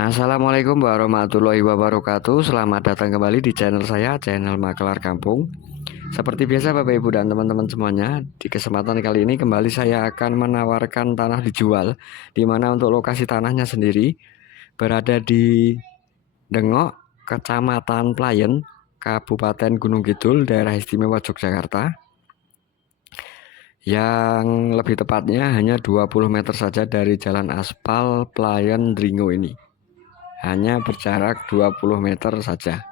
Assalamualaikum warahmatullahi wabarakatuh. Selamat datang kembali di channel saya, channel Makelar Kampung. Seperti biasa Bapak Ibu dan teman-teman semuanya, di kesempatan kali ini kembali saya akan menawarkan tanah dijual, di mana untuk lokasi tanahnya sendiri berada di Dengok, Kecamatan Playen, Kabupaten Gunung Kidul, Daerah Istimewa Yogyakarta. Yang lebih tepatnya hanya 20 meter saja dari jalan aspal Playen Dringo ini. Hanya berjarak 20 meter saja.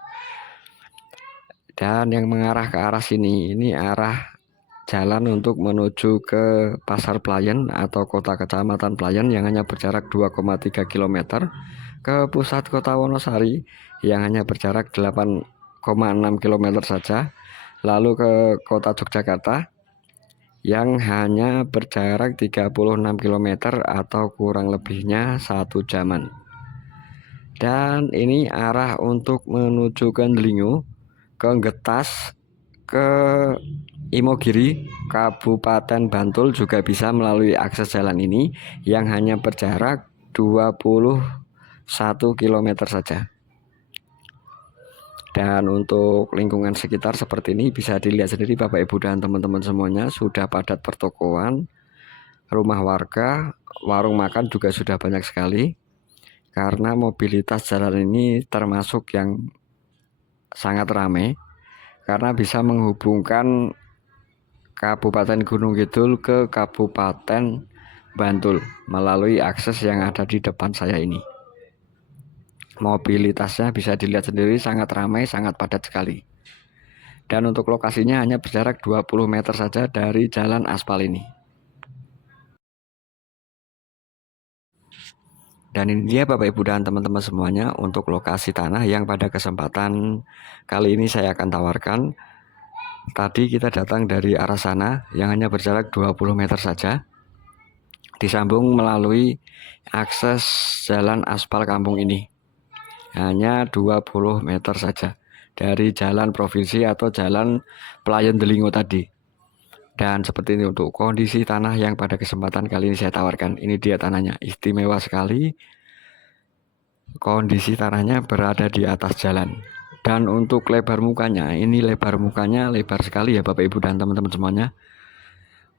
Dan yang mengarah ke arah sini, ini arah jalan untuk menuju ke Pasar Playen atau kota kecamatan Playen yang hanya berjarak 2,3 km, ke pusat kota Wonosari yang hanya berjarak 8,6 km saja, lalu ke kota Yogyakarta yang hanya berjarak 36 km atau kurang lebihnya 1 jaman. Dan ini arah untuk menuju ke Delingo, ke Getas, ke Imogiri, Kabupaten Bantul juga bisa melalui akses jalan ini yang hanya berjarak 21 km saja. Dan untuk lingkungan sekitar seperti ini bisa dilihat sendiri Bapak Ibu dan teman-teman semuanya, sudah padat pertokoan, rumah warga, warung makan juga sudah banyak sekali. Karena mobilitas jalan ini termasuk yang sangat ramai, karena bisa menghubungkan Kabupaten Gunung Kidul ke Kabupaten Bantul melalui akses yang ada di depan saya ini. Mobilitasnya bisa dilihat sendiri sangat ramai, sangat padat sekali. Dan untuk lokasinya hanya berjarak 20 meter saja dari jalan aspal ini. Dan ini dia Bapak Ibu dan teman-teman semuanya untuk lokasi tanah yang pada kesempatan kali ini saya akan tawarkan. Tadi kita datang dari arah sana yang hanya berjarak 20 meter saja, disambung melalui akses jalan aspal kampung ini. Hanya 20 meter saja dari jalan provinsi atau jalan Playen Delingo tadi. Dan seperti ini untuk kondisi tanah yang pada kesempatan kali ini saya tawarkan. Ini dia tanahnya, istimewa sekali. Kondisi tanahnya berada di atas jalan. Dan untuk lebar mukanya, ini lebar mukanya lebar sekali ya Bapak Ibu dan teman-teman semuanya.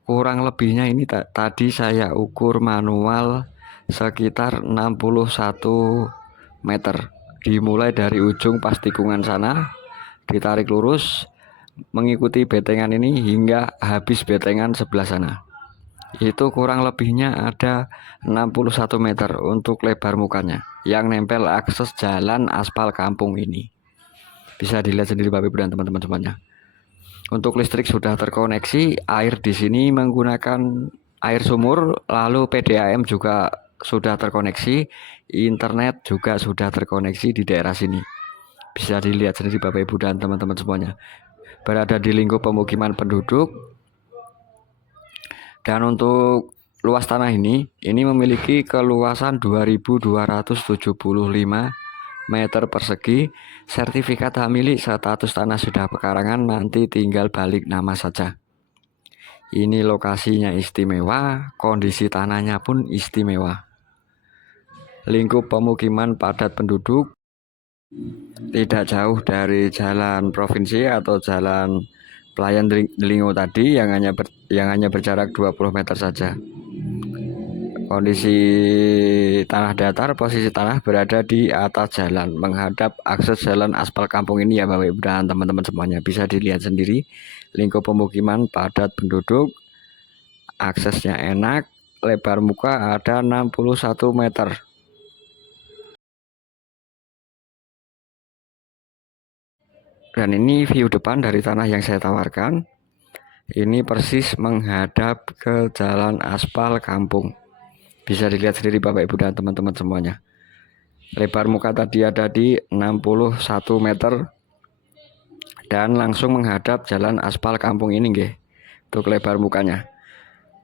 Kurang lebihnya ini tadi saya ukur manual sekitar 61 meter. Dimulai dari ujung pas tikungan sana, ditarik lurus mengikuti betengan ini hingga habis betengan sebelah sana. Itu kurang lebihnya ada 61 meter untuk lebar mukanya yang nempel akses jalan aspal kampung ini. Bisa dilihat sendiri Bapak Ibu dan teman-teman semuanya. Untuk listrik sudah terkoneksi, air di sini menggunakan air sumur, lalu PDAM juga sudah terkoneksi, internet juga sudah terkoneksi di daerah sini. Bisa dilihat sendiri Bapak Ibu dan teman-teman semuanya. Berada di lingkup pemukiman penduduk. Dan untuk luas tanah ini memiliki keluasan 2275 meter persegi. Sertifikat hak milik status tanah sudah pekarangan, nanti tinggal balik nama saja. Ini lokasinya istimewa, kondisi tanahnya pun istimewa. Lingkup pemukiman padat penduduk, tidak jauh dari jalan provinsi atau jalan Playen Delingo tadi yang hanya berjarak 20 meter saja. Kondisi tanah datar, posisi tanah berada di atas jalan menghadap akses jalan aspal kampung ini ya Bapak Ibu dan teman-teman semuanya. Bisa dilihat sendiri lingkup pemukiman padat penduduk, aksesnya enak, lebar muka ada 61 meter. Dan ini view depan dari tanah yang saya tawarkan. Ini persis menghadap ke jalan aspal kampung. Bisa dilihat sendiri Bapak Ibu dan teman-teman semuanya. Lebar muka tadi ada di 61 meter. Dan langsung menghadap jalan aspal kampung ini nggih. Untuk lebar mukanya.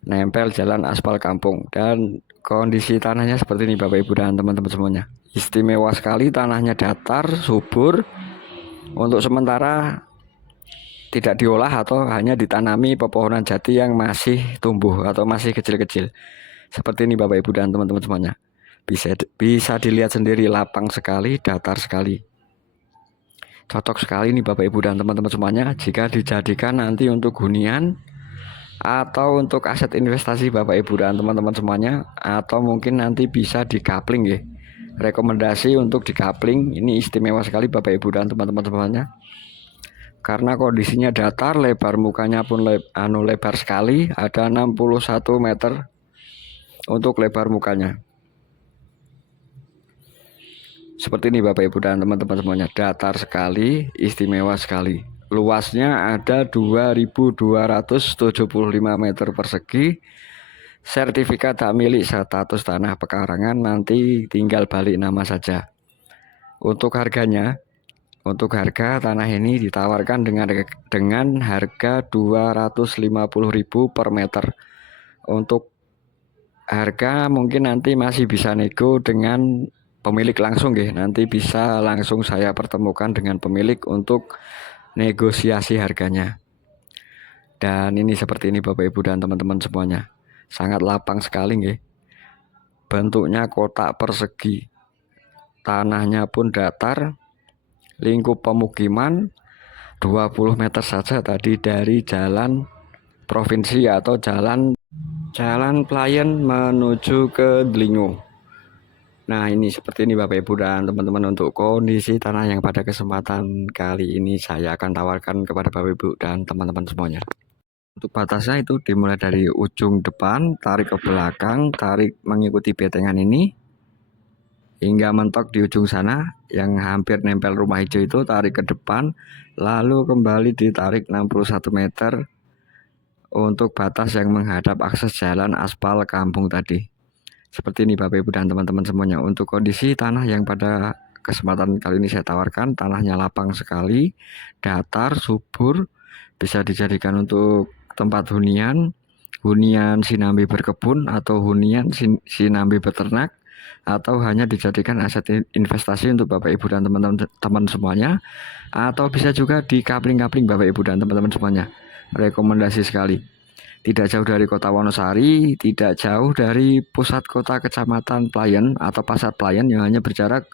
Nempel jalan aspal kampung. Dan kondisi tanahnya seperti ini Bapak Ibu dan teman-teman semuanya. Istimewa sekali, tanahnya datar, subur. Untuk sementara tidak diolah atau hanya ditanami pepohonan jati yang masih tumbuh atau masih kecil-kecil. Seperti ini Bapak Ibu dan teman-teman semuanya. Bisa dilihat sendiri, lapang sekali, datar sekali. Cocok sekali nih Bapak Ibu dan teman-teman semuanya jika dijadikan nanti untuk hunian atau untuk aset investasi Bapak Ibu dan teman-teman semuanya, atau mungkin nanti bisa dikapling ya. Rekomendasi untuk dikapling ini istimewa sekali Bapak Ibu dan teman-teman semuanya. Karena kondisinya datar, lebar mukanya pun lebar sekali, ada 61 meter untuk lebar mukanya. Seperti ini Bapak Ibu dan teman-teman semuanya, datar sekali, istimewa sekali. Luasnya ada 2275 meter persegi. Sertifikat hak milik status tanah pekarangan, nanti tinggal balik nama saja. Untuk harganya, untuk harga tanah ini ditawarkan dengan harga 250.000 per meter. Untuk harga mungkin nanti masih bisa nego dengan pemilik langsung ya. Nanti bisa langsung saya pertemukan dengan pemilik untuk negosiasi harganya. Dan ini seperti ini Bapak Ibu dan teman-teman semuanya. Sangat lapang sekali ya. Bentuknya kotak persegi. Tanahnya pun datar. Lingkup pemukiman 20 meter saja tadi dari jalan provinsi atau jalan pelayan menuju ke Delingo. Nah ini seperti ini Bapak Ibu dan teman-teman untuk kondisi tanah yang pada kesempatan kali ini saya akan tawarkan kepada Bapak Ibu dan teman-teman semuanya. Untuk batasnya itu dimulai dari ujung depan, tarik ke belakang, tarik mengikuti betengan ini hingga mentok di ujung sana yang hampir nempel rumah hijau itu, tarik ke depan, lalu kembali ditarik 61 meter untuk batas yang menghadap akses jalan aspal kampung tadi. Seperti ini Bapak Ibu dan teman-teman semuanya. Untuk kondisi tanah yang pada kesempatan kali ini saya tawarkan, tanahnya lapang sekali, datar, subur, bisa dijadikan untuk tempat hunian sinambi berkebun atau hunian sinambi beternak, atau hanya dijadikan aset investasi untuk Bapak Ibu dan teman-teman semuanya, atau bisa juga dikapling-kapling Bapak Ibu dan teman-teman semuanya. Rekomendasi sekali. Tidak jauh dari kota Wonosari, tidak jauh dari pusat kota kecamatan Pelayan atau pasar Pelayan yang hanya berjarak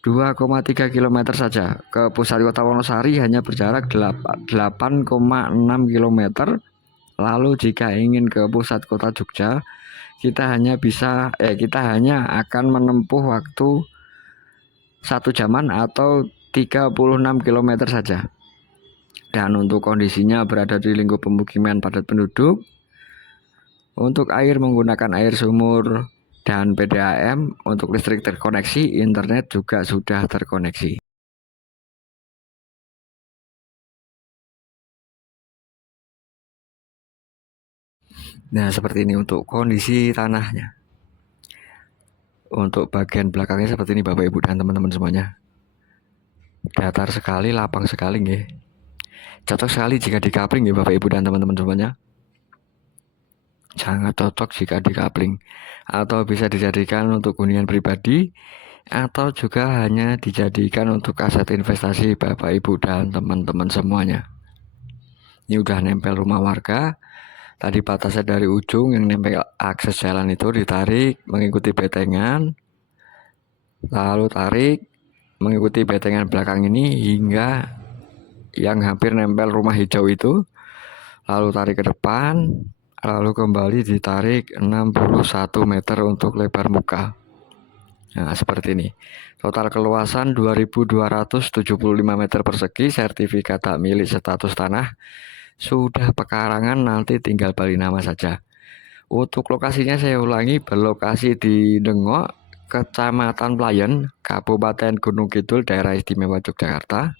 2,3 km saja. Ke pusat kota Wonosari hanya berjarak 8,6 km. Lalu jika ingin ke pusat kota Jogja, kita hanya akan menempuh waktu 1 jaman atau 36 km saja. Dan untuk kondisinya berada di lingkup pemukiman padat penduduk. Untuk air menggunakan air sumur dan PDAM. Untuk listrik terkoneksi, internet juga sudah terkoneksi. Nah seperti ini untuk kondisi tanahnya. Untuk bagian belakangnya seperti ini Bapak Ibu dan teman-teman semuanya. Datar sekali, lapang sekali nggih. Cocok sekali jika dikapling ya Bapak Ibu dan teman-teman semuanya. Sangat cocok jika dikapling, atau bisa dijadikan untuk hunian pribadi, atau juga hanya dijadikan untuk aset investasi Bapak Ibu dan teman-teman semuanya. Ini udah nempel rumah warga. Tadi batasnya dari ujung yang nempel akses jalan itu ditarik mengikuti betengan, lalu tarik mengikuti betengan belakang ini hingga yang hampir nempel rumah hijau itu, lalu tarik ke depan, lalu kembali ditarik 61 meter untuk lebar muka. Nah seperti ini. Total keluasan 2275 meter persegi, sertifikat hak milik status tanah sudah pekarangan, nanti tinggal balik nama saja. Untuk lokasinya saya ulangi, berlokasi di Dengok, Kecamatan Pelayan, Kabupaten Gunung Kidul, Daerah Istimewa Yogyakarta.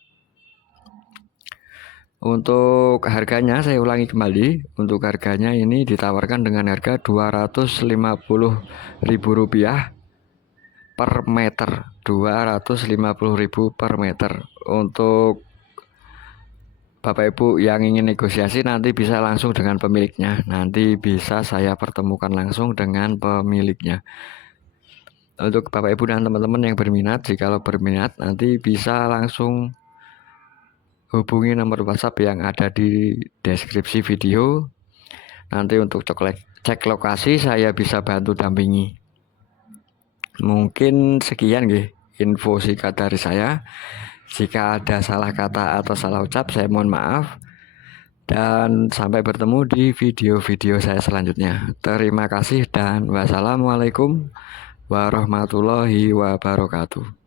Untuk harganya saya ulangi kembali, untuk harganya ini ditawarkan dengan harga Rp250.000 per meter, 250.000 per meter. Untuk Bapak Ibu yang ingin negosiasi nanti bisa langsung dengan pemiliknya, nanti bisa saya pertemukan langsung dengan pemiliknya. Untuk Bapak Ibu dan teman-teman yang berminat, jikalau berminat nanti bisa langsung hubungi nomor WhatsApp yang ada di deskripsi video. Nanti untuk cek lokasi saya bisa bantu dampingi. Mungkin sekian nggih info singkat dari saya. Jika ada salah kata atau salah ucap, saya mohon maaf. Dan sampai bertemu di video-video saya selanjutnya. Terima kasih dan wassalamualaikum warahmatullahi wabarakatuh.